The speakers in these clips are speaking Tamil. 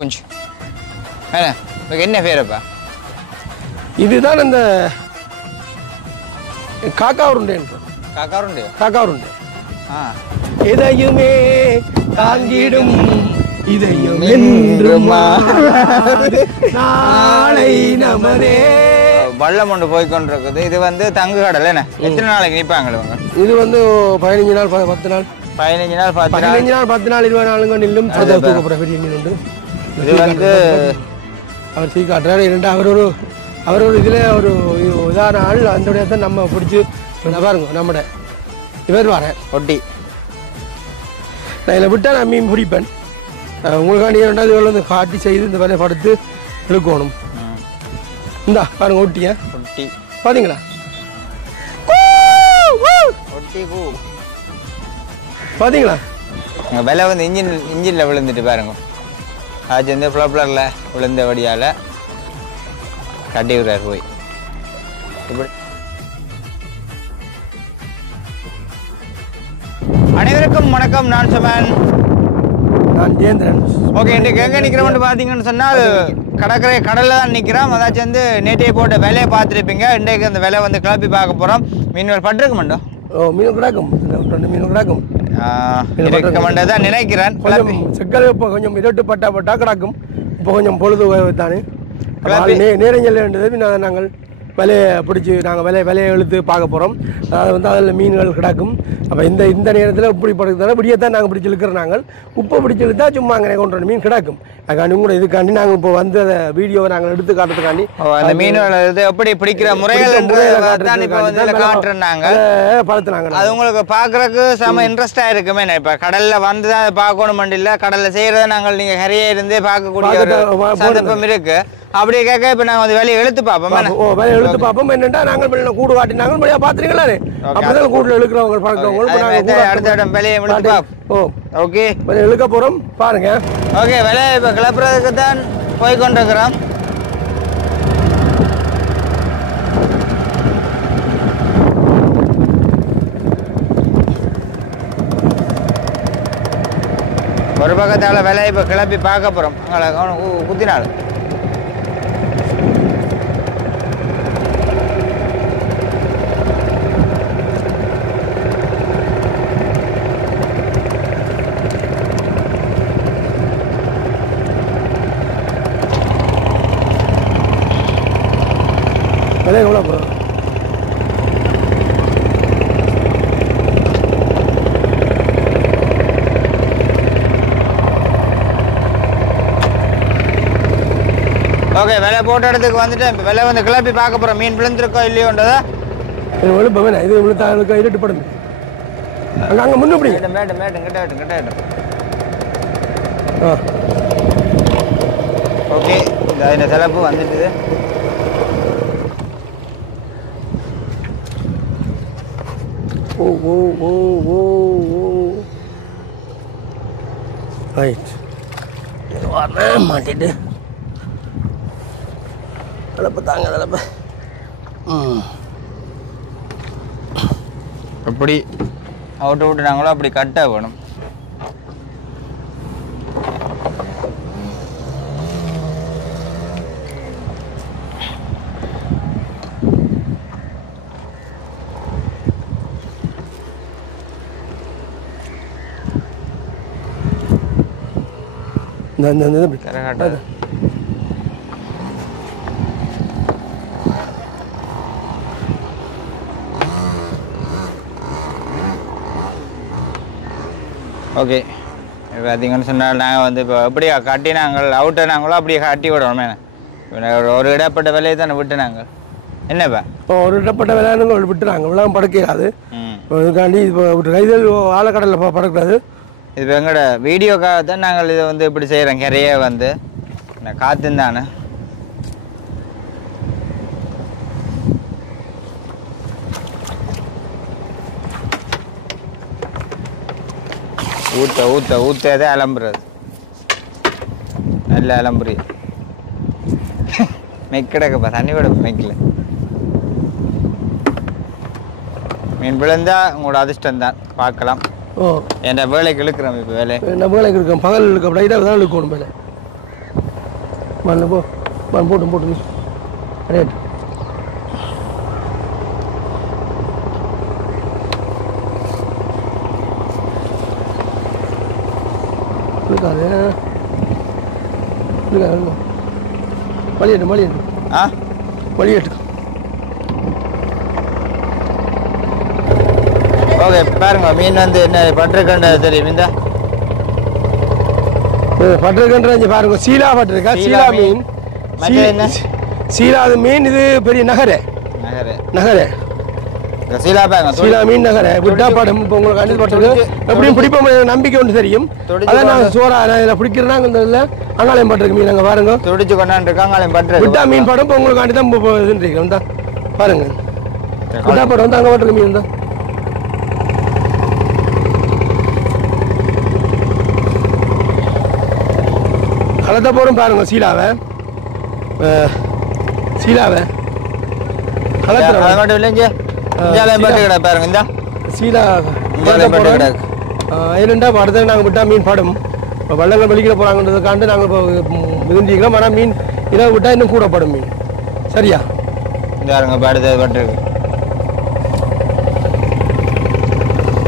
கொஞ்சம் என்ன பேரப்பா? இதுதான் அந்த காக்கா உருண்டை. காக்கா உருண்டை. காக்கா உருண்டை. எதையுமே தாங்கிடும் இதயம் என்றும் நாளை நமதே. வள்ளம் ஒன்று போய்கொண்டிருக்குது. இது வந்து தங்கு கடல். என்ன எத்தனை நாளைக்கு நிற்பாங்க? இது வந்து 15 நாள் 10 நாள் 15 நாள் 10 நாள் 10 நாள் 20 நாளுங்க நில்லும். இது வந்து அவர் சீ காட்டுறாரு. இரண்டு அவர் ஒரு இதில் ஒரு இதான ஆள். அந்த தான் நம்ம பிடிச்சி பாருங்க. நம்மட இவர் வர ஒட்டி நான் இதில் விட்டால் நான் மீன் பிடிப்பேன். உங்களுக்காண்டி ரெண்டாவது இவ்வளோ வந்து காட்டி செய்து இந்த வேலையை படுத்து இழுக்கணும். இந்தா பாருங்க ஒட்டியா ஒட்டி பார்த்தீங்களா? ஒட்டி பார்த்தீங்களா? விலை வந்து இன்ஜினில் விழுந்துட்டு பாருங்க. அது வந்து ஃப்ளப்ளரில் விழுந்த வழியால் கட்டி விடுறாரு போய். இப்படி அனைவருக்கும் வணக்கம். நான் சுமன். நான் ஜெயந்திரன். ஓகே, இன்றைக்கு எங்கே நிற்கிறோம்னு பார்த்தீங்கன்னு சொன்னால் கடலில் தான் நிற்கிறோம். அதாச்சும் வந்து நேற்றைய போட்ட விலையை பார்த்துருப்பீங்க. இன்றைக்கு அந்த விலை வந்து கிளப்பி பார்க்க போகிறோம். மீன் பட்டிருக்க மாட்டோம். மீன் கிடக்கும். 2 மீன் கிடக்கும். இருக்க மாட்டேதான் நினைக்கிறேன். சிக்கல் இப்போ கொஞ்சம் இருட்டு பட்டா கிடக்கும். இப்போ கொஞ்சம் பொழுது தானே நேரஞ்சல் வேண்டது. நாங்கள் விலையை பிடிச்சி நாங்கள் விலையை இழுத்து பார்க்க போகிறோம். அதாவது வந்து அதில் மீன்கள் கிடக்கும். அப்போ இந்த நேரத்தில் இப்படி படுக்கிறதால விடியத்தான் நாங்கள் பிடிச்சி இழுக்கிறோம். நாங்கள் உப்பை பிடிச்சி இழுத்தா சும்மா அங்கே கொண்டு மீன் கிடக்கும். அதுக்காண்டி கூட இதுக்காண்டி நாங்கள் இப்போ வந்து அந்த வீடியோவை நாங்கள் எடுத்து காட்டுறதுக்காண்டி அந்த மீன்கள் எப்படி பிடிக்கிற முறைகள் காட்டுறாங்க படுத்துனாங்க. அது உங்களுக்கு பார்க்குறதுக்கு செம இன்ட்ரெஸ்டாக இருக்குமே. இப்போ கடலில் வந்து தான் அதை பார்க்கணும் இல்லை, கடலில் செய்கிறத நாங்கள் நீங்கள் கரையே இருந்தே பார்க்கக்கூடிய சந்தர்ப்பம் இருக்குது. அப்படியே கேட்க இப்போ நாங்கள் வந்து வேலையை எழுத்து பார்ப்போம். வேலையை எழுத்து பார்ப்போம். என்னென்னா நாங்கள் கூடு காட்டினாங்க பார்த்துறீங்களா? அப்படிதான் கூட்டில் இழுக்கிறவங்க பார்க்குறவங்க அடுத்த இடம் வேலையை எழுத்து பார்ப்போம். ஓகே, வேலையை இழுக்க போகிறோம் பாருங்க. ஓகே, வேலையை இப்போ கிளப்புறதுக்கு தான் போய்கொண்டிருக்கிறோம். ஒரு பக்கத்தால் வேலையை இப்போ கிளப்பி பார்க்க போகிறோம். குத்தினாள் விலை எவ்வளோ போகிறோம்? ஓகே, விலை போட்ட இடத்துக்கு வந்துட்டு இப்போ விலை வந்து கிளப்பி பார்க்க போகிறோம். மீன் விழுந்திருக்கோ இல்லையோன்றதா விழுப்ப வேணா. இது விழுத்தா இருட்டு படும். அங்கே முன்னப்படி கிட்ட ஓகே, இந்த சிலப்பு வந்துட்டுது. ரைட் மாட்டிட்டு தலைப்ப தாங்க தலைப்ப. எப்படி விட்டு நாங்களும் அப்படி கட்ட வேணும். ஓகே, பார்த்தீங்கன்னு சொன்னால் நாங்கள் வந்து இப்போ எப்படியா கட்டி நாங்கள் அவுட்டை நாங்களும் அப்படியே கட்டி விடணும். ஒரு இடப்பட்ட வேலையை தானே விட்டு நாங்கள் என்னப்பா ஒரு இடப்பட்ட வேலைன்னு விட்டுறாங்க. விழாம படுக்காது. இதுக்காண்டி இப்போ கைதல் ஆழக்கடலில் படக்கூடாது. இது எங்களோட வீடியோக்காக தான் நாங்கள் இதை வந்து இப்படி செய்கிறோம். கரையே வந்து காற்றுந்தானே ஊற்றதே அலம்புறது. நல்ல அலம்புரி மெக்கிடக்கப்பா தண்ணி விட மெக்கில் மீன் விழுந்தா உங்களோட அதிர்ஷ்டம் தான். பார்க்கலாம். என் வேலைக்கு இழுக்கிறோம். இப்போ வேலை என்ன வேலைக்கு இருக்கோம்? பகல் இழுக்க லைட்டாக தான் இழுக்கணும். வேலை மண்ணு போ போட்டு ரைட் வழியட்டு ஓகே பாருங்க மீன் வந்து என்ன பட்டிருக்கேன் தெரியும் இந்த பட்டிருக்கேன் பாருங்க சீலா பட்டிருக்கா சீலா மீன் சீலா மீன் இது பெரிய நகரே சீலா மீன் நகரை விட்டா படம் இப்போ உங்களுக்கு அணில் பட்டது எப்படியும் பிடிப்போம் நம்பிக்கை ஒன்று தெரியும் அதான் நான் சோறா இதில் பிடிக்கிறேன்னா இந்த இதில் அங்காளையம் பட்டிருக்கு மீன் அங்கே பாருங்க துடிச்சு கொண்டாண்டு அங்காளையம் பட்டு விட்டா மீன் படம் இப்போ உங்களுக்கு அண்டி தான் இதுன்றீங்க தான் பாருங்க விட்டா படம் வந்து அங்கே பட்டிருக்கு மீன் தான் கலத்த போகிறோம் பாருங்க சீலாவை கலத்துறேன் பாருங்க இந்த சீலா ஏனெண்டா அடுத்த நாங்கள் விட்டா மீன் படும் இப்போ வள்ளங்கள் வெளிக்கிற போகிறாங்கன்றதுக்காண்டு நாங்கள் இப்போ விருந்திக்கிறோம் ஆனால் மீன் இதை விட்டால் இன்னும் கூட படும் மீன் சரியா இந்த அடுத்தது பட்டிருக்கு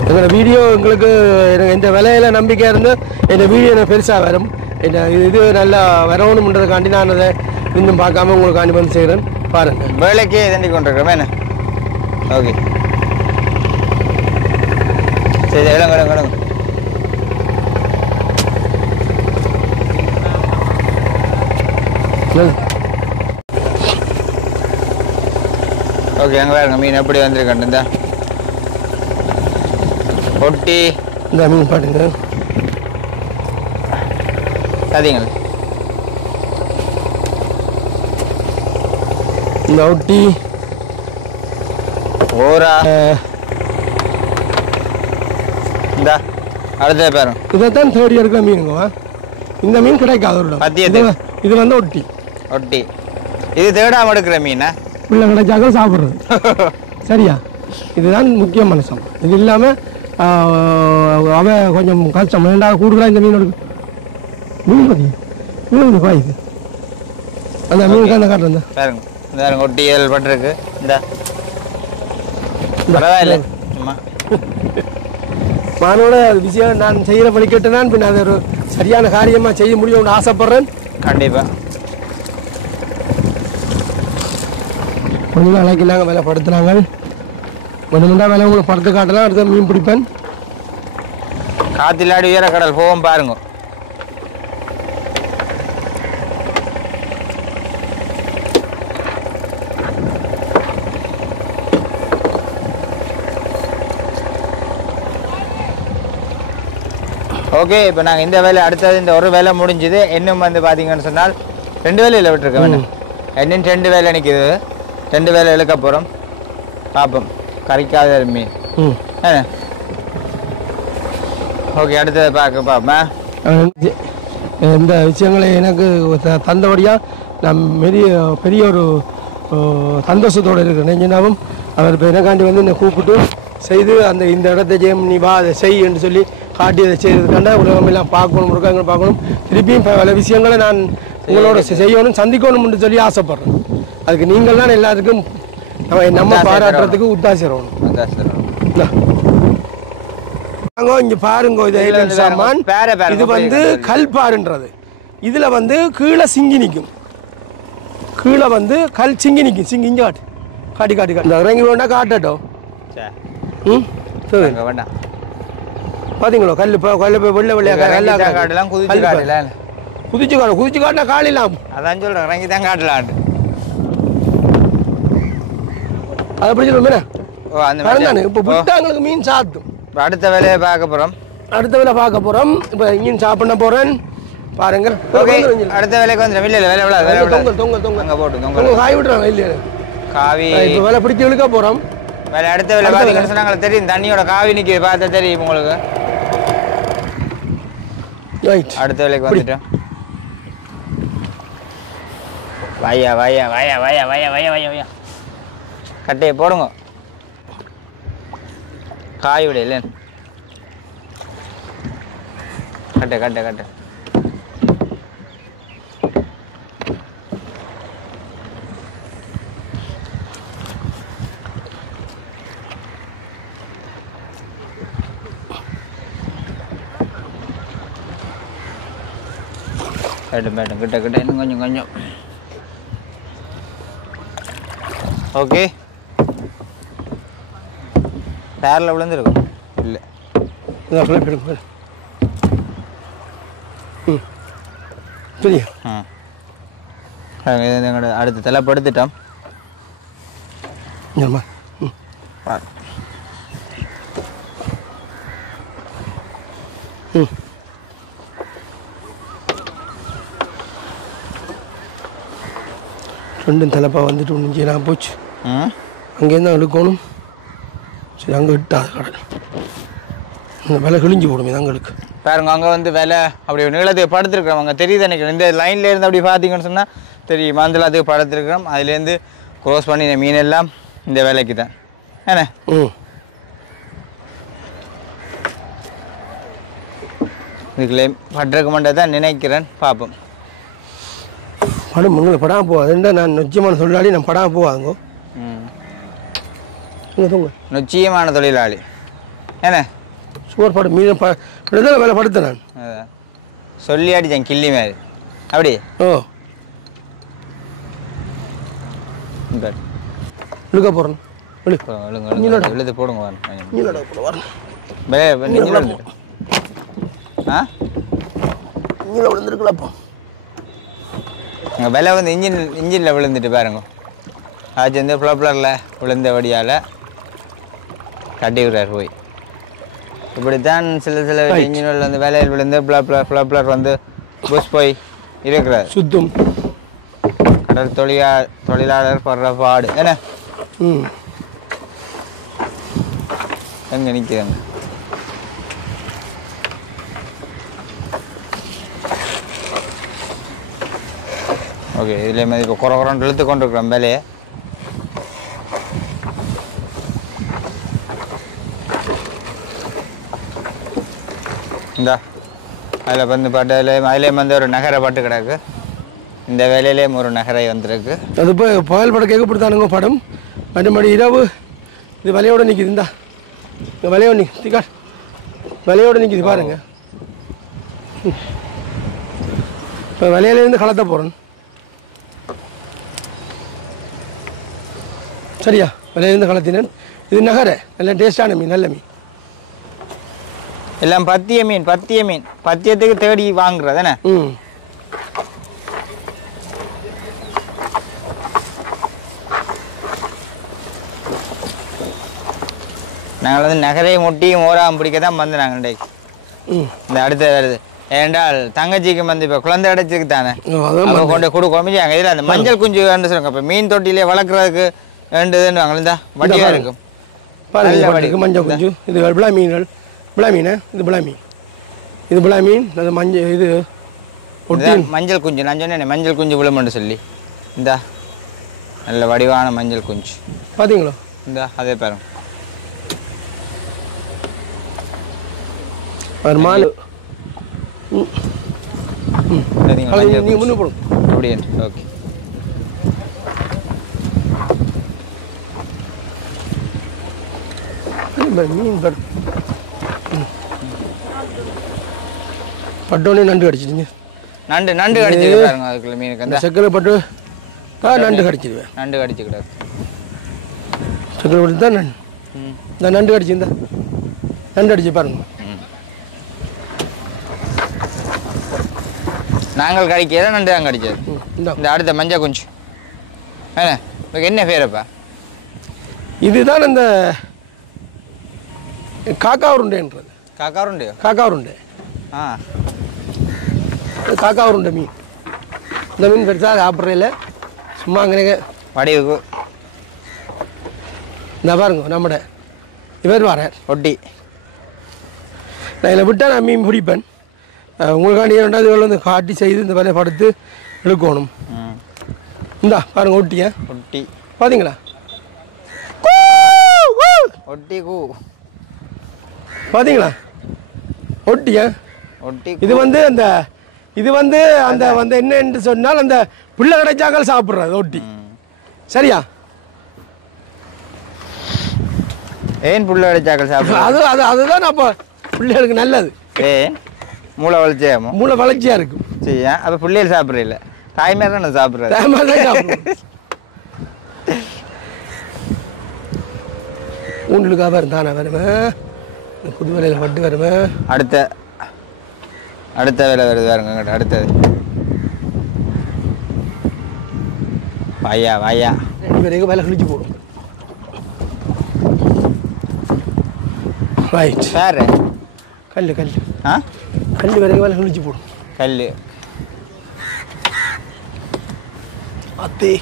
எங்களோட வீடியோ எங்களுக்கு எனக்கு இந்த விலையில நம்பிக்கையாக இருந்து இந்த வீடியோ எனக்கு பெருசாக வரும் இது நல்லா வரணும்ன்றதுக்காண்டி நான் அதை இன்னும் பார்க்காம உங்களுக்காண்டி வந்து செய்கிறேன் பாருங்கள் வேலைக்கே தண்டி கொண்டிருக்கிறோமே என்ன ஓகே சரி கிடங்க ஓகே அங்கே பாருங்க மீன் எப்படி வந்திருக்கேன் இந்த ஒட்டி இந்த மீன் பாட்டுங்க சரிங்க இந்த ஒட்டி ஓரா இந்த அடுத்த பாருங்க இதைத்தான் தேடி எடுக்கிற மீனுங்க இந்த மீன் கிடைக்காது இது வந்து ஒட்டி இது தேடாம எடுக்கிற மீனா பிள்ளை கிடைச்சாக்க சாப்பிட்றது சரியா இதுதான் முக்கிய மனுஷன் இது இல்லாமல் அவன் கொஞ்சம் கஷ்டம் ரெண்டாவது கூடுதலாக இந்த மீன் எடுக்கும் மீன் பாயுது அந்த மீனுக்கு அந்த காட்டுறேன் பாருங்க இந்த ஒட்டி ஏழு பட்டிருக்கு இந்த பரவாயில்ல சும்மா மானோட விஷயம் நான் செய்கிற படி கேட்டுதான் பின் அதை ஒரு சரியான காரியமாக செய்ய முடியும்னு ஆசைப்படுறேன் கண்டிப்பாக கொஞ்சம் நாளைக்கு நாங்கள் வேலை படுத்துனாங்க கொஞ்சம் வேலை உங்களுக்கு படுத்து காட்டலாம் அடுத்த மீன் பிடிப்பேன் காத்திலாடி உயர கடல் போவோம் பாருங்க ஓகே இப்போ நாங்கள் இந்த வேலை அடுத்தது இந்த ஒரு வேலை முடிஞ்சுது இன்னும் வந்து பார்த்தீங்கன்னு சொன்னால் 2 வேலையில் விட்டுருக்கேன் வேணும் இன்னும் 2 வேலை நிற்கிது 2 வேலை இழுக்க போகிறோம் பார்ப்போம் கறிக்காத மீன் ஓகே அடுத்தது பார்ப்போமா இந்த விஷயங்களை எனக்கு தந்தபடியாக நான் பெரிய ஒரு சந்தோஷத்தோடு இருக்கிறேன் நெஞ்சனாவும் அவர் இப்போ எனக்காண்டி வந்து என்னை கூப்பிட்டு செய்து அந்த இந்த இடத்த ஜெயம் நீ வா அதை செய் என்று சொல்லி காட்டி அதை செய்கிறதுக்காண்ட உலகமெல்லாம் பார்க்கணும் முருகங்களை பார்க்கணும் திருப்பியும் பல விஷயங்களை நான் உங்களோட செய்யணும் சந்திக்கணும்னு சொல்லி ஆசைப்படுறேன் அதுக்கு நீங்கள் தான் எல்லாத்துக்கும் நம்ம பாராட்டுறதுக்கு உத்தாசிரணும் இங்க பாருங்க இது சாமான் இது வந்து கல்பாருன்றது இதுல வந்து கீழே சிங்கி நிற்கும் கீழே வந்து கல் சிங்கி நிற்கும் சிங்கி இங்கே காட்டி காட்டி காட்டி இறங்கி வேண்டா காட்டட்டும் சரி வேண்டாம் பாத்தீங்களோ கல் போய் வெள்ளை வெள்ளையா காட்டலாம் குதிச்சு காட்டினா காலிலாம் அதான் சொல்றேன் இறங்கி தான் காட்டலான் அதை பிடிச்சிடும் ஓ அந்த இப்போ விட்டாங்களுக்கு மீன் சாத்தும் அடுத்த வேலையை பார்க்க போறோம் இப்போ இங்கேயும் சாப்பிட போறேன் பாருங்க அடுத்த வேலைக்கு வந்துடும் இல்லை தொங்கல் அங்கே போட்டு தொங்கல் காய் விட்டுறாங்க இல்லையா காவி இப்போ வேலை பிடிச்சி இழுக்க போறோம் வேலை அடுத்த வேலை பார்த்தீங்கன்னு சொன்னாங்க தெரியும் தண்ணியோட காவி நிற்கிது பார்த்தா தெரியும் உங்களுக்கு அடுத்த வேலைக்கு வந்துட்டோம் வாயா வாயா வாயா வாயா வாயா வாயா வாயா வாயா கட்டையை போடுங்க காய் விட இல்லை கட்டை பேட்டும் கிட்ட கிட்ட இன்னும் கொஞ்சம் கொஞ்சம். ஓகே, பேரில் விழுந்துருக்கும். இல்லை சரியா? எங்களோட அடுத்த தலைப்படுத்திட்டோம். ரெண்டும் தலைப்பா வந்துட்டு ஒன்று நான் போச்சு. அங்கேருந்து இழுக்கணும். சரி, அங்கே விட்டா கடல் இந்த விலை கிழிஞ்சு போடுமே அங்களுக்கு. பாருங்க, அங்கே வந்து விலை அப்படி நீளத்துக்கு படுத்துருக்குறோம். அங்கே தெரியுது நினைக்கிறேன். இந்த லைன்ல இருந்து அப்படி பார்த்தீங்கன்னு சொன்னால் தெரியும். மாந்தளத்துக்கு படுத்துருக்குறோம். அதுலேருந்து க்ரோஸ் பண்ணின மீன் எல்லாம் இந்த விலைக்கு தான். ஏண்ணே? இதுக்குள்ளே பட்டிருக்க மாட்டே தான் நினைக்கிறேன். பார்ப்போம். படம் உங்களை படாமல் போகாதுண்டா. நான் நிச்சயமான தொழிலாளி, நான் படாமல் போகாதுங்கோ. நிச்சயமான தொழிலாளி. ஏண்ணே? சூப்பர் படம் மீன் இப்படிதான் வேலை படுத்தேன் நான். சொல்லி அடித்தேன் கிள்ளி மாதிரி. அப்படி இழுக்க போகிறேன். எழுது போடுங்க. விழுந்துருக்கலப்போ அங்கே விலை வந்து இன்ஜினில் விழுந்துட்டு பாருங்க. அது வந்து ப்ளப்ளரில் விழுந்த வடியால் கட்டி விடுறார் போய். இப்படித்தான் சில இன்ஜினில் வந்து வேலையில் விழுந்து ப்ளப்ளர் வந்து புஷ் போய் இருக்கிறார். சுத்தம் கடல் தொழிலாளர் படுற பாடு. என்ன எங்கே நிற்கிறாங்க? ஓகே, இதில் மாதிரி இப்போ குறக்குறோன்னு இழுத்து கொண்டு இருக்கிறோம் வேலையை. இந்தா அதில் வந்து அதிலே வந்து ஒரு நகரை பட்டு கிடக்கு. இந்த வேலையிலேயும் ஒரு நகரை வந்திருக்கு. அது இப்போ புயல் படம் கேட்கப்படுத்தானுங்க படம். மறுபடி இரவு இது விலையோடு நிற்கிது. இந்தா இந்த விலையோடு நிற்கிது. விலையோடு நிற்கிது பாருங்க. இப்போ விலையிலேருந்து களத்த போகிறேன். சரியா? விலையிலேருந்து களத்தினேன். இது நகரை நல்ல டேஸ்டான மீன், நல்ல மீன். எல்லாம் பத்திய மீன். பத்தியத்துக்கு தேடி வாங்குறது என்ன? நாங்கள் வந்து நகரை முட்டியும் ஓராமல் பிடிக்க தான் வந்து நாங்கள் இன்றைக்கு இந்த அடுத்த வருது. ஏனென்றால் தங்கச்சிக்கு வந்து இப்போ குழந்தை அடைச்சிருக்கு தானே, அவங்க கொண்டு கொடுக்கணும். இதில் அந்த மஞ்சள் குஞ்சு வேண்டு சொல்லுங்க. இப்போ மீன் தொட்டிலே வளர்க்குறதுக்கு வேண்டுதுன்னு வாங்க. இந்த வடிவாக இருக்கும் மஞ்சள் குஞ்சு. இது விளா மீன்கள். விளா மீன். இது விளா மீன். இது விளா மீன். அது மஞ்சள் இது மஞ்சள் குஞ்சு. நான் சொன்னேன் மஞ்சள் குஞ்சு விழுமென்று சொல்லி. இந்த நல்ல வடிவான மஞ்சள் குஞ்சு பார்த்தீங்களோ? இந்த அதே பாருங்க. மாலு நீங்கள் முன்னு போடும் அப்படியே. ஓகே, மீன் பட்டோனே நண்டு கடிச்சிடுங்க. நண்டு கடிச்சிது பாருங்க. அதுக்குள்ள மீனுக்கு அந்த சக்கரை பட்டு நண்டு கடிச்சிடுவேன். நண்டு கடிச்சுக்கிடாது. சக்கரை பட்டு தான் நண்டு. இந்த நண்டு கடிச்சிருந்தா நண்டு அடிச்சு பாருங்க. நாங்கள் கடிக்கிறத நண்டு தான் கடிச்சது. இந்த அடுத்த மஞ்சள் குஞ்சு என்ன பேரப்பா? இதுதான் அந்த காக்கா உருண்டைன்றது. காக்கா உருண்டை. காக்கா உருண்டை. காக்கா உருண்டை மீன். இந்த மீன் பெருசாக சாப்பிட்றதில்ல, சும்மா அங்கே வடிவுக்கு. இந்த பாருங்க நம்மட இவர் வரார் ஒட்டி. நான் இதில் விட்டால் நான் மீன் பிடிப்பேன். உங்களுக்காண்டி 2வது வேலை வந்து காட்டி செய்து இந்த வேலையை படுத்து இழுக்கணும். இந்தா பாருங்க ஒட்டிய ஒட்டி பார்த்தீங்களா? ஒட்டி கூ பார்த்தீங்களா? ஒட்டிய ஒட்டி. இது வந்து அந்த வந்து என்னன்னு சொன்னால் அந்த பிள்ளை கிடைச்சாக்கள் சாப்பிட்றது ஒட்டி. சரியா? ஏன் புள்ள கிடைச்சாக்கள் சாப்பிட்றது? அதுதான் அப்போ பிள்ளைகளுக்கு நல்லது. மூளை வளர்ச்சியா மூளை வளர்ச்சியாக இருக்கும். சரியா அப்போ பிள்ளைகள் சாப்பிட்றீல்ல தாய்மார் தானே சாப்பிட்றது தாய்மார் தான் சாப்பிடுவோம் ஊண்டலுக்காக வரும் தானே வருவேன் புது வேலையில் பட்டு வருவேன் அடுத்த வேலை வருது பாருங்க எங்கிட்ட அடுத்தது வாயா 2 பேருக்கு வேலை கிழிச்சு போடும் ரைட் வேறு கல் ஆ கல் வரைக்கும் வேலை கிழிச்சு போடும் கல் அத்தே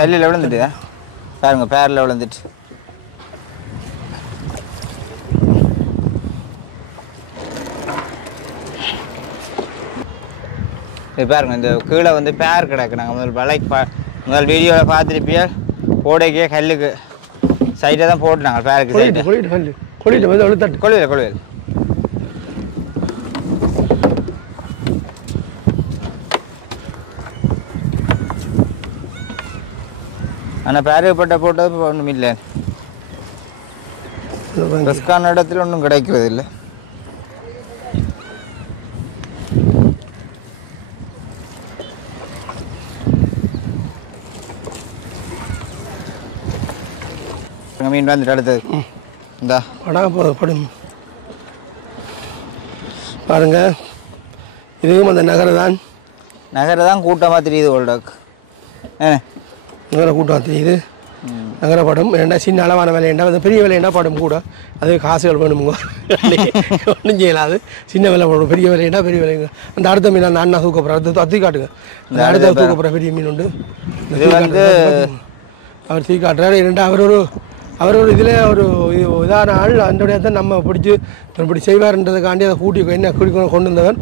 கல்லில் விழுந்துட்டுதா பாருங்க பேரில் விழுந்துட்டு இது பாருங்க இந்த கீழே வந்து பேர் கிடக்கு நாங்கள் முதல் வீடியோவில் பார்த்துருப்பியா போடைக்கே கல்லுக்கு சைட்டை தான் போட்டு நாங்கள் பேருக்கு சைட்டு கொள்ளையில் ஆனால் பேருப்பட்ட போட்டது ஒன்றும் இல்லை ரிஸ்கான இடத்துல ஒன்றும் கிடைக்கிறது இல்லை மீன் வந்துட்டு அடுத்தது இந்தா படும் பாருங்க இதுவும் அந்த நகரை தான் கூட்டமாக தெரியுது ஓல்டாக்கு நகர கூட்டம் தெரியுது நகர படம் ஏன்னா சின்ன அளவான விலையண்டா அந்த பெரிய விலையண்டா படம் கூட அது காசுகள் வேணுமுங்க ஒன்றும் செய்யலாது சின்ன விலை போடும் பெரிய விலையண்டா பெரிய விலைங்க அந்த அடுத்த மீன் அந்த அண்ணா தூக்கப்புறம் அடுத்து அத்தி காட்டுங்க அந்த அடுத்த தூக்கப்புறம் பெரிய மீன் உண்டு இது வந்து அவர் தீ காட்டுறாரு ஏன்னா அவர் ஒரு இதில் ஒரு இதான ஆள் அந்த தான் நம்ம பிடிச்சி இப்படி செய்வார்ன்றதுக்காண்டி அதை கூட்டி என்ன கொண்டு வந்தவர்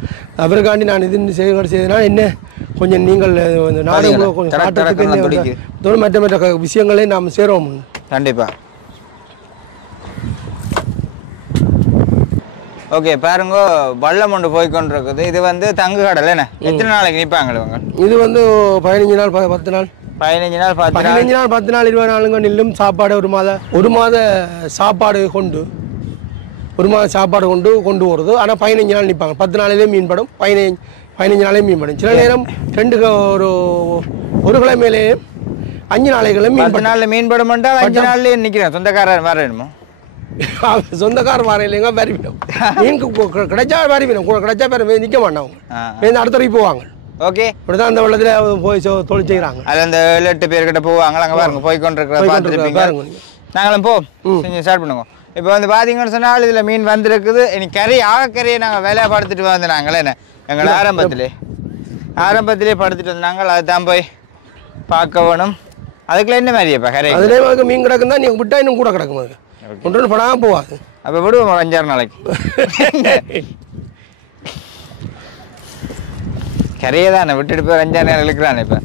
அவருக்காண்டி நான் இது செய்தனா என்ன கொஞ்சம் நீங்கள் நாடு கொஞ்சம் காட்டுறதுக்கு மற்ற விஷயங்களையும் நாம் சேரோம் கண்டிப்பாக ஓகே பாருங்க வள்ளம் ஒன்று போய்கொண்டிருக்குது இது வந்து தங்கு கடல் என்ன எத்தனை நாளைக்கு நிற்பாங்க இவங்க இது வந்து 15 நாள் 10 நாள் 15 நாள் 10 நாள் 20 நாளுங்க நில்லும் சாப்பாடு ஒரு மாத சாப்பாடு கொண்டு கொண்டு வருது ஆனால் 15 நாள் நிற்பாங்க 10 நாளிலே மீன் படும் 15 நாளே மீன் படும் சில நேரம் ஒரு கிழமையிலே 5 நாளைகளும் மீன் 10 நாளில் மீன் படம் 5 நாள்லேயே நிற்கிறேன் சொந்தக்காரர் வரணுமோ சொந்தக்கார வர இல்லைங்க வரிவிடும் மீன் கிடைச்சா வரிவிடும் கூட கிடைச்சா பேர் நிற்க மாட்டாங்க அடுத்த வரைக்கும் போவாங்க ஓகே இப்படிதான் அந்த வெள்ளத்தில் போய் தொழில் செய்கிறாங்க அதில் அந்த 7-8 பேர்கிட்ட போவாங்க அங்கே பாருங்க போய்கொண்டிருக்கிற பார்த்துருப்பீங்க நாங்களும் செஞ்சு ஸ்டார்ட் பண்ணுவோம் இப்போ வந்து பார்த்தீங்கன்னு சொன்னால் இதில் மீன் வந்திருக்குது இன்னைக்கு ஆகக்கரையை நாங்கள் வேலைப்படுத்திட்டு வந்து நாங்களே என்ன எங்களை ஆரம்பத்திலே படுத்துட்டு வந்தாங்க அதை தான் போய் பார்க்க வேணும் அதுக்குள்ள என்ன மாதிரி இப்போ கரை அதிலே மீன் கிடக்கும் தான் நீங்கள் விட்டா இன்னும் கூட கிடக்கும் அது ஒன்று படாமல் போவாது அப்போ விடுவோம் 5-6 நாளைக்கு கரையே தானே விட்டுட்டு போய் 5-6 நாள் இழுக்கிறானே இப்போ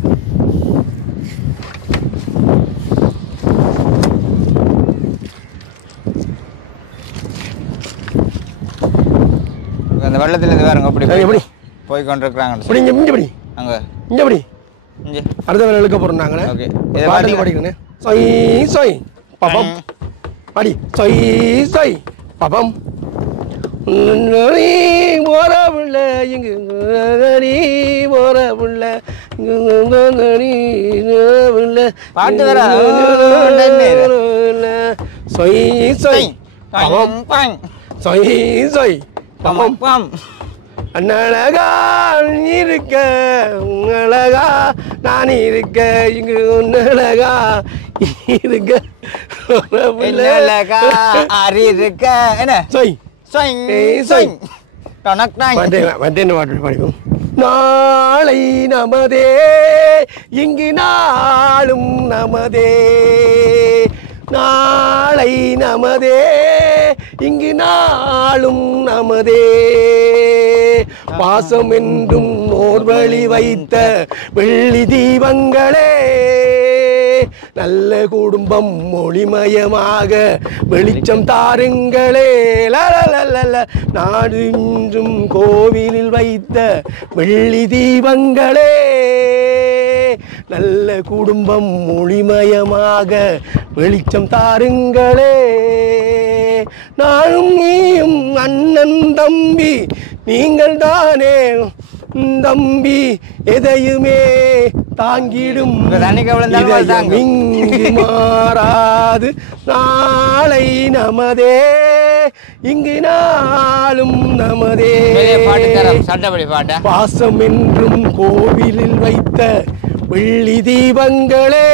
அந்த வெள்ளத்துலேருந்து பாருங்க அப்படி போய் கொண்டிருக்கிறாங்க அங்கே இங்கே அடுத்த வேலை இழுக்க போகிறோம் நாங்களே ஓகே பாட்டில் படிக்கணும் சொய் சொய் பாப்பம் படி சொய் சொய் பாப்பம் போற புள்ள இங்கு போற புள்ள பாட்டு வர சொய் சொய் சொய் சொய் பாப்பம் பாம் அழகா இருக்க அழகா நான் இருக்க இங்கு அழகா இருக்க அழகா அரி இருக்க என்ன சொய் சொய் சொய் படிக்கும் நாளை நமதே இங்கு நாளும் நமதே நாளை நமதே இங்கு நாளும் நமதே பாசம் என்றும் நோர்வழி வைத்த வெள்ளி தீபங்களே நல்ல குடும்பம் ஒளிமயமாக வெளிச்சம் தாருங்களே நாடு இன்றும் கோவிலில் வைத்த வெள்ளி தீபங்களே நல்ல குடும்பம் ஒளிமயமாக வெளிச்சம் தாருங்களே நானும் நீயும் அண்ணன் தம்பி நீங்கள் தானே தம்பி எதையுமே தாங்கிடும் இதயம் இங்கு மாறாது நாளை நமதே இங்கு நாளும் நமதே பாசம் என்றும் கோவிலில் வைத்த வெள்ளி தீபங்களே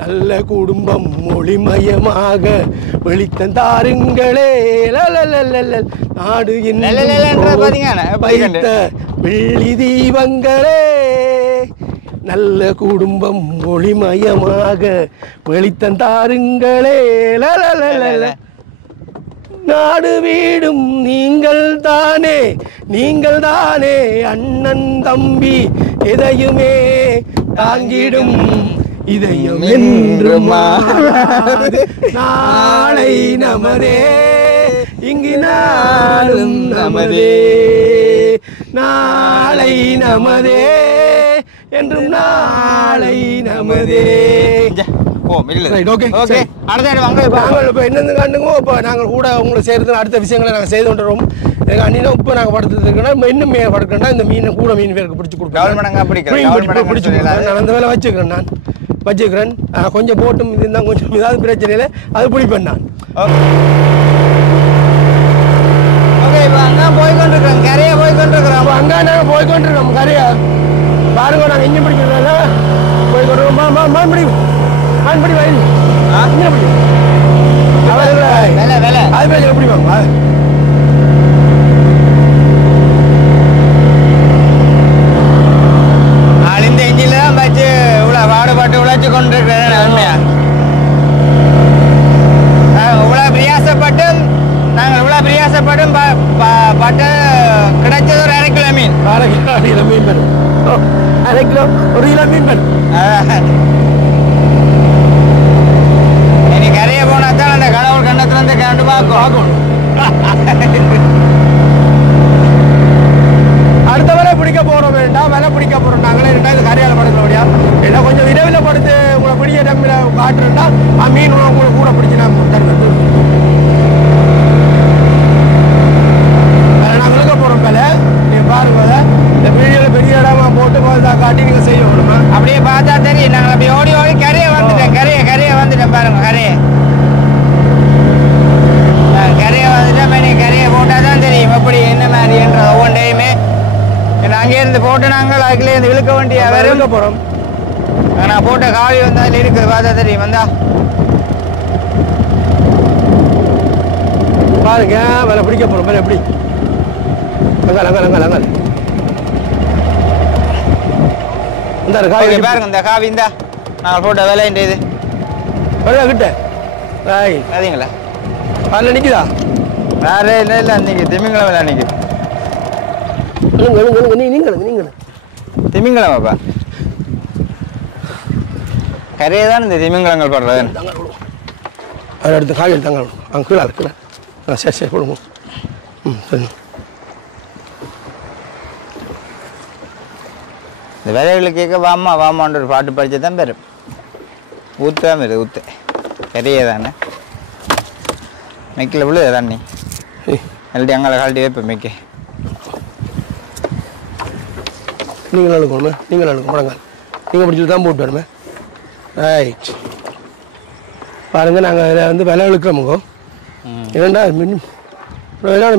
நல்ல குடும்பம் ஒளிமயமாக வெளித்தந்தாருங்களே நாடு வைத்த வெள்ளி தீபங்களே நல்ல குடும்பம் ஒளிமயமாக வெளித்தந்தாருங்களே நாடு வீடும் நீங்கள் தானே அண்ணன் தம்பி எதையுமே தாங்கிடும் இதயம் என்று நாளை நமதே இங்கு நாளும் நமதே நாளை நமதே என்றும் நாளை நமதே. என்னென்னு காண்டுங்க இப்போ நாங்கள் கூட உங்களுக்கு செய்யறது அடுத்த விஷயங்களை நாங்கள் செய்து கொண்டுறோம். எங்கள் அண்ணினா இப்போ நாங்கள் படுத்துருக்கோன்னா இன்னும் மீன் படுக்கணும்னா இந்த மீனை கூட மீன் பேருக்கு பிடிச்சி கொடுப்பேன். பிடிச்சி நான் அந்த வேலை வச்சுக்கிறேன். நான் வச்சுக்கிறேன் கொஞ்சம் போட்டும் இது இருந்தால் கொஞ்சம் ஏதாவது பிரச்சனை இல்லை அது பிடிப்பேன் நான். போய்கொண்டிருக்கிறோம் கரையை போய்கொண்டிருக்கிறோம் அங்கே நாங்கள் போய்கொண்டிருக்கோம் கரையா பாருங்க. நாங்கள் இங்கே பிடிக்கிறோம் போய்கொண்டிருக்கோம் மான்படி வயல் அது பேர் எப்படி வாங்க இந்த இஞ்சில தான் வச்சு இவ்வளோ பாடுபட்டு உழைச்சு கொண்டிருக்கிறேன். உண்மையா இவ்வளோ பிரயாசப்பட்டும் நாங்கள் இவ்வளோ பிரயாசப்பட்டும் பட்டு கிடைச்சது ஒரு 1/2 கிலோ மீன். 1/2 கிலோ மீன் வரும். 1/2 கிலோ 1 கிலோ மீன் வரும். இனி கரையை போனா தான் அந்த கடவுள் கண்ணத்துல இருந்து கண்டு பார்க்கணும். அடுத்த வேலை பிடிக்க போறோம் வேண்டாம் வேலை பிடிக்க போறோம் நாங்களே ரெண்டாவது கரையால படுக்க முடியாது. ஏன்னா கொஞ்சம் விரைவில் படுத்து உங்களை பிடிக்க டைம்ல காட்டுறா மீன் உங்களுக்கு கூட பிடிச்சி நான் தருவது நாங்கள் இழுக்க போறோம் வேலை. நீங்க பாருங்க இந்த வீடியோல பெரிய இடமா போட்டு காட்டி நீங்க செய்ய விடுமா அப்படியே பார்த்தா தெரியும். நாங்கள் அப்படி ஓடி ஓடி கரையை வந்துட்டேன் கரையை வந்துட்டேன் பாருங்க கரையை வந்துட்டேன். கரையை போட்டால் தான் தெரியும் எப்படி என்ன மாதிரி என்ற ஒவ்வொன்றையுமே அங்கே இருந்து போட்டு நாங்கள் அதுக்குள்ளே இருந்து இழுக்க வேண்டிய வேற இழுக்க போகிறோம். நான் போட்ட காவி வந்து அதில் இருக்குது பார்த்தா தெரியும். வந்தா பாருங்க வேலை பிடிக்க போகிறோம் வேலை எப்படி அங்கால் இந்த காவி பாருங்க இந்த காவி இந்தா நாங்கள் போட்ட வேலை இது வேலை கிட்ட அதீங்களா அதில் நிற்குதா வேற இல்லை அன்னைக்கு திமிங்கலம் வேலை அன்னைக்கு நீங்கள் திமிங்கலமாப்பா கரையே தான் இந்த திமிங்கலங்கள் படுறது. அதை எடுத்து காய் எடுத்தாங்க அங்கே கீழே சரி கொடுங்க. சரி இந்த வேலைகளுக்கு கேட்க வாமான்ற ஒரு பாட்டு படித்தா தான் பேர் ஊற்றாம இரு ஊற்று கரையே தானே மெக்கில் விழுது தண்ணி கழட்டி அங்கே கழட்டி வைப்பேன் மெக்கே நீங்கள் அழுக்கணுமே நீங்கள் அழுக்கும் முடங்கால் நீங்கள் பிடிச்சி தான் போட்டு வரணுமே. ரைட் பாருங்கள் நாங்கள் இதில் வந்து விலை இழுக்கிறோமுங்கோ ஏன்னா மீன்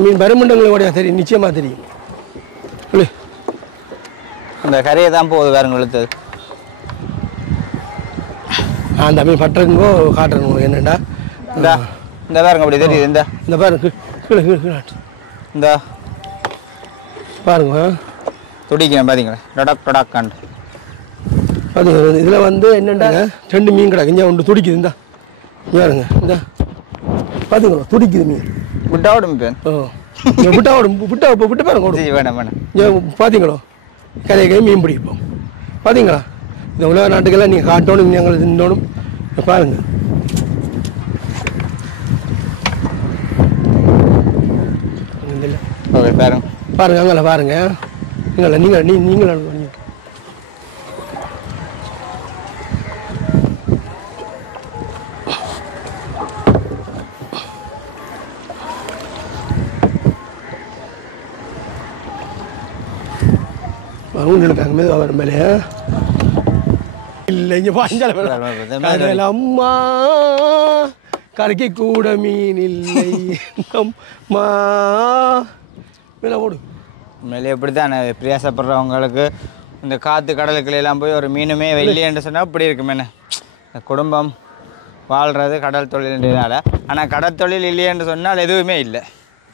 மீன் பருமண்டங்களை கூட தெரியும் நிச்சயமாக தெரியும். இல்லை அந்த கரையை தான் போகுது வேறுங்க இழுத்தது அந்த மீன் பட்டுறதுங்கோ காட்டுறதுங்கோ என்னண்டா இந்த பாருங்க அப்படி தெரியுது இந்த பாருங்க கீழே கீழே கீழே இந்த பாருங்க துடிக்கிறேன் பார்த்தீங்களா டொடாக்காண்டு பார்த்தீங்க. இதில் வந்து என்னென்னா 2 மீன் கிடக்கு இங்கே ஒன்று துடிக்குது இந்தா பாருங்க இந்த பார்த்தீங்களா துடிக்குது மீன் விட்டாவிடும் பேன் விட்டாவிடும் விட்டு பாருங்க வேணாம் பார்த்தீங்களோ கரையை மீன் பிடிப்போம் பார்த்தீங்களா இந்த உலக நாட்டுக்கெல்லாம் நீங்கள் காட்டணும் நீங்கள் தின்னோணும் பாருங்கள். ஓகே பாருங்க பாருங்க அங்கே பாருங்க நீங்கள் இருக்காங்க மெதுவாக வரும் மேலே இல்லை இங்கே பாஞ்சால அம்மா கரைக்கு கூட மீன் இல்லை அம்மா மேலே ஓடு மேலே எப்படி தான் பிரியாசப்படுறவங்களுக்கு இந்த காற்று கடலுக்குள்ள எல்லாம் போய் ஒரு மீனுமே வெள்ளியன்று சொன்னால் இப்படி இருக்குமேண்ணே குடும்பம் வாழ்கிறது கடல் தொழில்னால ஆனால் கடல் தொழில் இல்லையென்று சொன்னால் எதுவுமே இல்லை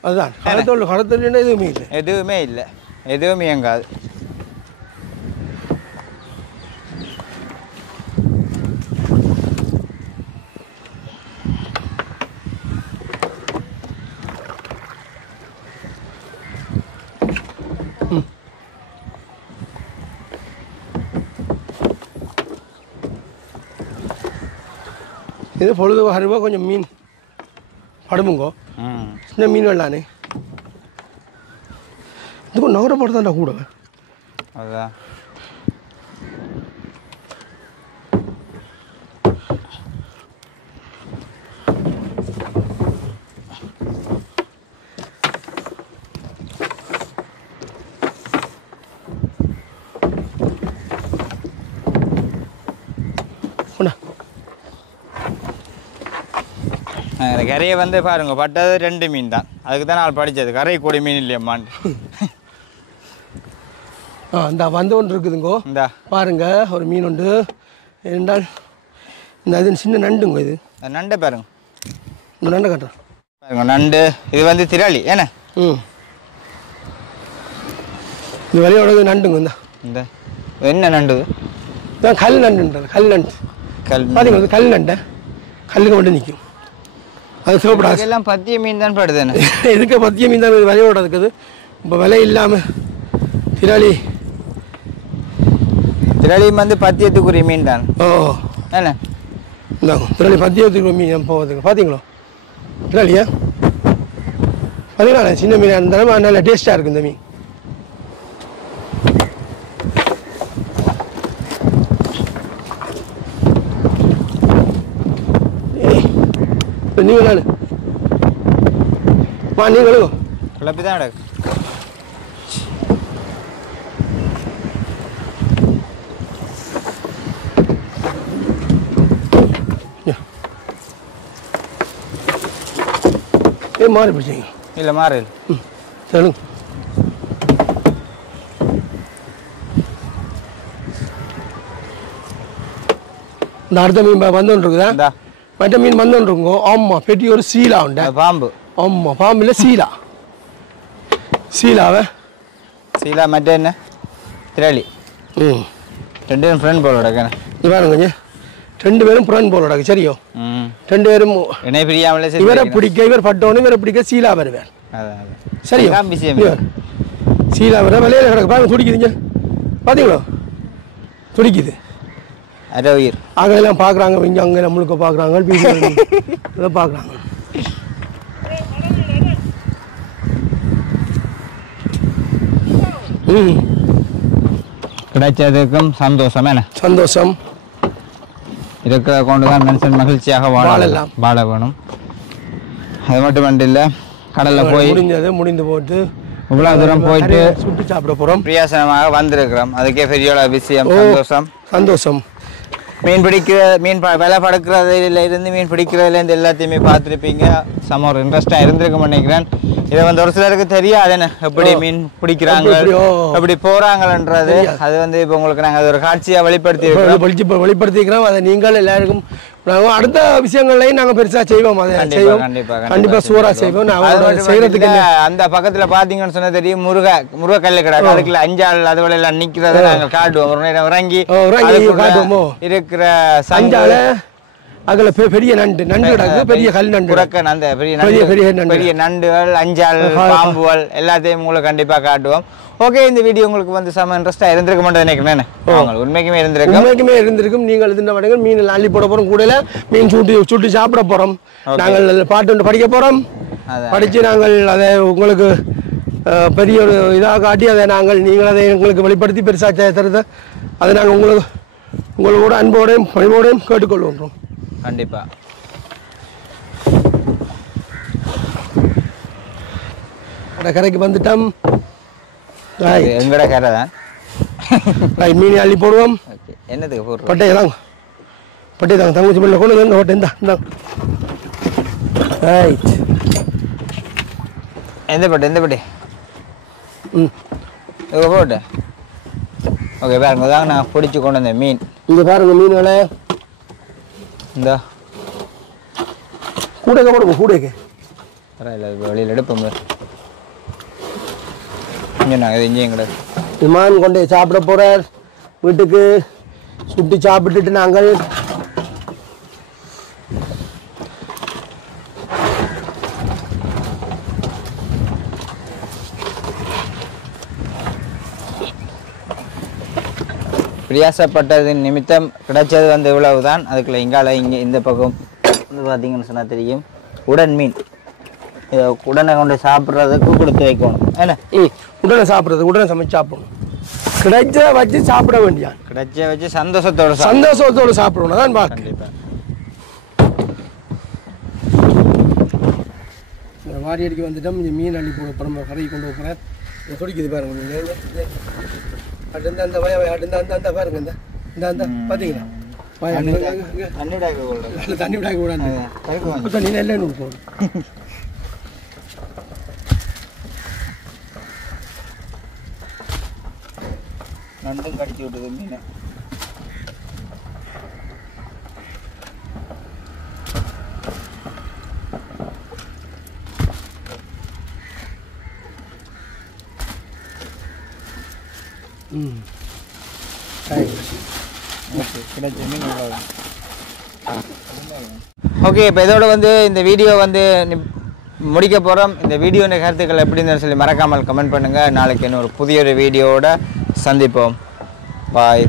அதுதான் கடத்தொழில் எதுவுமே இல்லை எதுவுமே இல்லை எதுவும் இயங்காது இது பொழுது வருவா கொஞ்சம் மீன் படுமுங்கோ சின்ன மீன் வெள்ளானே இது கொஞ்சம் நகர போட்டு தான்டா கூட அதுதான் கரையை வந்து பாருங்க பட்டது 2 மீன் தான் அதுக்கு தான் நான் படித்தது கரை கூடி மீன் இல்லையம்மான் இந்த வந்து ஒன்று இருக்குதுங்கோ இந்தா பாருங்க ஒரு மீன் உண்டு என்றால் இந்த இது சின்ன நண்டுங்க இது நண்டை பாருங்க இந்த நண்டை காட்டுறேன் பாருங்க நண்டு இது வந்து திராளி ஏன்னா இந்த விலையோட நண்டுங்க இந்த என்ன நண்டு கல் நண்டுன்றது கல் நண்டு கல் பார்த்தீங்களா கல் நண்டை கல்லுக்கு மட்டும் நிற்கும் அது சிவப்படாது எல்லாம் பத்திய மீன் தான் படுதுன்னு எதுக்கு பத்திய மீன் தான் விலையோட இருக்குது இப்போ விலை இல்லாமல் திராளியும் வந்து பத்தியத்துக்குரிய மீன் தான் ஓ என்ன இந்தாங்க திராளி பத்தியத்துக்குரிய மீன் போகிறதுக்கு பார்த்தீங்களோ திராளியா பார்த்தீங்களா சின்ன மீனாக இருந்தாலும் நல்ல டேஸ்ட்டாக இருக்குது இந்த மீன் நீங்கள் நான் நீங்களும் குழப்பி தான் கிடக்கு மாறி பிடிச்சிங்க இல்லை மாறு சொல்லுங்க இந்த அடுத்த மீன் வந்துட்டு இருக்குதா மற்ற மீன் வந்துட்டு இருக்குங்க ஆமாம் பெட்டி ஒரு சீலா உண்டு பாம்பு ஆமாம் பாம்பு இல்லை சீலாவை சீலா மற்ற என்ன திராளி 2 பேரும் ஃப்ரெண்ட் போல கிடக்கேன் இது பாருங்க கொஞ்சம் 2 பேரும் ஃப்ரெண்ட் போல கிடக்கு சரியோ 2 பேரும் என்னை பிரியாமலே இவரை பிடிக்க இவர் பட்டோன்னு இவரை பிடிக்க சீலா வருவார் சரியோ சீலா வர விலையில கிடக்கு பாருங்க துடிக்குதுங்க பார்த்தீங்களோ துடிக்குது அரை உயிர் அங்கெல்லாம் பார்க்குறாங்க இங்கே அங்கே நம்மளுக்கு பார்க்குறாங்க பார்க்குறாங்க கிடைச்சதுக்கும் சந்தோஷம் என்ன சந்தோஷம் இருக்கிற கொண்டு தான் மனுஷன் மகிழ்ச்சியாக வாழ வேணும் அது மட்டும் இல்லை கடலில் போய் முடிந்து போட்டு இவ்வளோ தூரம் போயிட்டு சுட்டு சாப்பிட போகிறோம் பிரியாசனமாக வந்திருக்கிறோம் அதுக்கே பெரிய விஷயம் சந்தோஷம் மீன் வேலை படுக்கிறதுல இருந்து மீன் பிடிக்கிறதுலேருந்து எல்லாத்தையுமே பார்த்துருப்பீங்க செம ஒரு இன்ட்ரெஸ்டாக இருந்திருக்க நினைக்கிறேன் இதை வந்து ஒரு சிலருக்கு தெரியாது என்ன எப்படி மீன் பிடிக்கிறாங்க எப்படி போறாங்கன்றது அது வந்து இப்போ உங்களுக்கு நாங்கள் ஒரு காட்சியாக வெளிப்படுத்திக்கிறோம் அதை நீங்கள் எல்லாருக்கும் அடுத்த விஷயங்கள்லையும் நாங்கள் பெருசாக செய்வோம் அதை செய்வோம் கண்டிப்பாக சூறாக செய்வோம் செய்யறதுக்கு அந்த பக்கத்தில் பார்த்தீங்கன்னு சொன்னால் தெரியும் முருகக்கல்லு கிடக்கு அதுக்குள்ள 5 ஆள் அதுவரை எல்லாம் நிற்கிறத நாங்கள் காட்டுவோம் ஒரு நேரம் இறங்கி காட்டுவோமோ இருக்கிற சஞ்சால அதுல பெரிய நண்டு கிடக்கு பெரிய கல் நண்டு அந்த பெரிய நண்டுகள் 5 ஆள் பாம்புகள் எல்லாத்தையும் உங்களுக்கு கண்டிப்பா காட்டுவோம் ஓகே இந்த வீடியோ உங்களுக்கு வந்து செம இன்ட்ரெஸ்டா இருந்திருக்க மாட்டேன் நினைக்கிறேன் உண்மைக்குமே இருந்திருக்கும் நீங்கள் இந்த வடங்கள் மீன் அள்ளி போட போறோம் கூடல மீன் சுட்டி சாப்பிட போறோம் நாங்கள் பாட்டு ஒன்று படிக்க போறோம் படிச்சு நாங்கள் அதை உங்களுக்கு பெரிய ஒரு இதாக காட்டி அதை நீங்கள் அதை எங்களுக்கு வெளிப்படுத்தி பெருசாக தருத அதை நாங்கள் உங்களோட அன்போடையும் பணிவோடையும் கேட்டுக்கொள்வோம் கண்டிப்பா கரைக்கு வந்துட்டோம் எங்கட கரை தான் ரைட் மீன் அள்ளி போடுவோம். ஓகே என்னத்துக்கு போடுறோம்? பட்டையை தாங்க பட்டை தாங்க தங்கச்சி பண்ணல கொண்டு வந்து பட்டை இந்த ரைட். எந்த பட்டு ம் இங்கே போட்டு ஓகே பாருங்க தாங்க நான் பிடிச்சி கொண்டு வந்தேன் மீன். இங்கே பாருங்க மீன்களை இந்த கூடைக்க போடுவோம் கூடைக்கு பரவாயில்ல வெளியில் எடுப்போம் இங்கே நான் இது இங்கேயும் கிடையாது. விமான் கொண்டு சாப்பிட போகிறார் வீட்டுக்கு சுட்டி சாப்பிட்டுட்டு நாங்கள் பிரியாசப்பட்டதின் நிமித்தம் கிடைச்சது வந்து இவ்வளவு தான். அதுக்குள்ள இங்கால இங்கே இந்த பக்கம் வந்து பார்த்தீங்கன்னு சொன்னால் தெரியும் உடன் மீன். இதை உடனே கொண்டு சாப்பிட்றதுக்கு கொடுத்து வைக்கணும். என்ன உடனே சாப்பிட்றது உடனே சமைச்சு சாப்பிடணும். கிடைச்ச வச்சு சாப்பிட வேண்டியான். கிடைச்ச வச்சு சந்தோஷத்தோட சந்தோஷத்தோடு சாப்பிடணும் தான் பார்க்க. கண்டிப்பாக வாரி அடிக்க வந்துட்டோம். இங்கே மீன் அள்ளி போட போகிறோம். கடைக்கு கொண்டு போகிறேன். இதை துடிக்குது பாருங்க நீங்கள். அடுத்த அந்த வய அடுத்த அந்த பாருங்க இந்த இந்த பார்த்தீங்களா தண்ணி டாக்க தண்ணி விடாக்க கூடாது. தண்ணி இல்லைன்னு போகணும். நண்டும் கடிச்சு விட்டுது மீன். ஓகே இப்போ இதோட வந்து இந்த வீடியோ வந்து முடிக்க போகிறோம். இந்த வீடியோட கருத்துக்கள் எப்படி இருந்ததுன்னு சொல்லி மறக்காமல் கமெண்ட் பண்ணுங்கள். நாளைக்கு இன்னொரு புதிய ஒரு வீடியோவோட சந்திப்போம். பாய்.